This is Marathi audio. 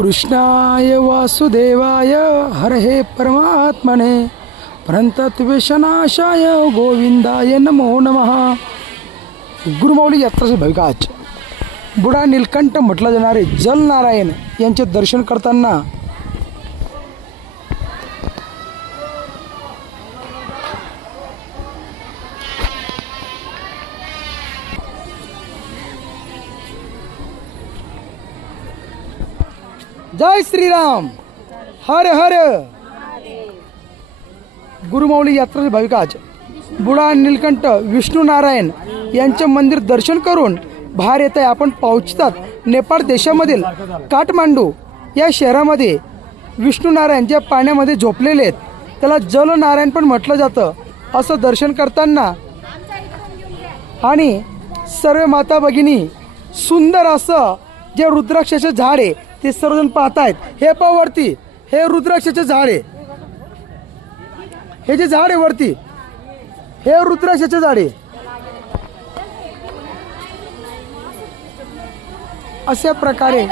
कृष्णाय वासुदेवाय हरहे परमात्मने प्रणतद्वेषनाशाय गोविंदाय नमो नमः। गुरुमाऊली यात्राचे भाविक बुडा नीलकंठ म्हटलं जाणारे जल नारायण यांचे दर्शन करताना जय श्रीराम हर हर। गुरुमाऊली यात्रेचे भाविक बुडा नीलकंठ विष्णू नारायण यांचे मंदिर दर्शन करून बाहेर येत आहे। आपण पोहोचतात नेपाळ देशामधील काठमांडू या शहरामध्ये विष्णू नारायण जे पाण्यामध्ये झोपलेले आहेत त्याला जल नारायण पण म्हटलं जातं। असं दर्शन करताना आणि सर्व माता भगिनी सुंदर असं जे रुद्राक्षाचे झाड आहे ते सर्वजण पाहतायत। हे पहा वरती हे रुद्राक्षाचे झाड आहे, हे जे झाड आहे वरती हे रुद्राक्षाचे झाड आहे। अशा प्रकारे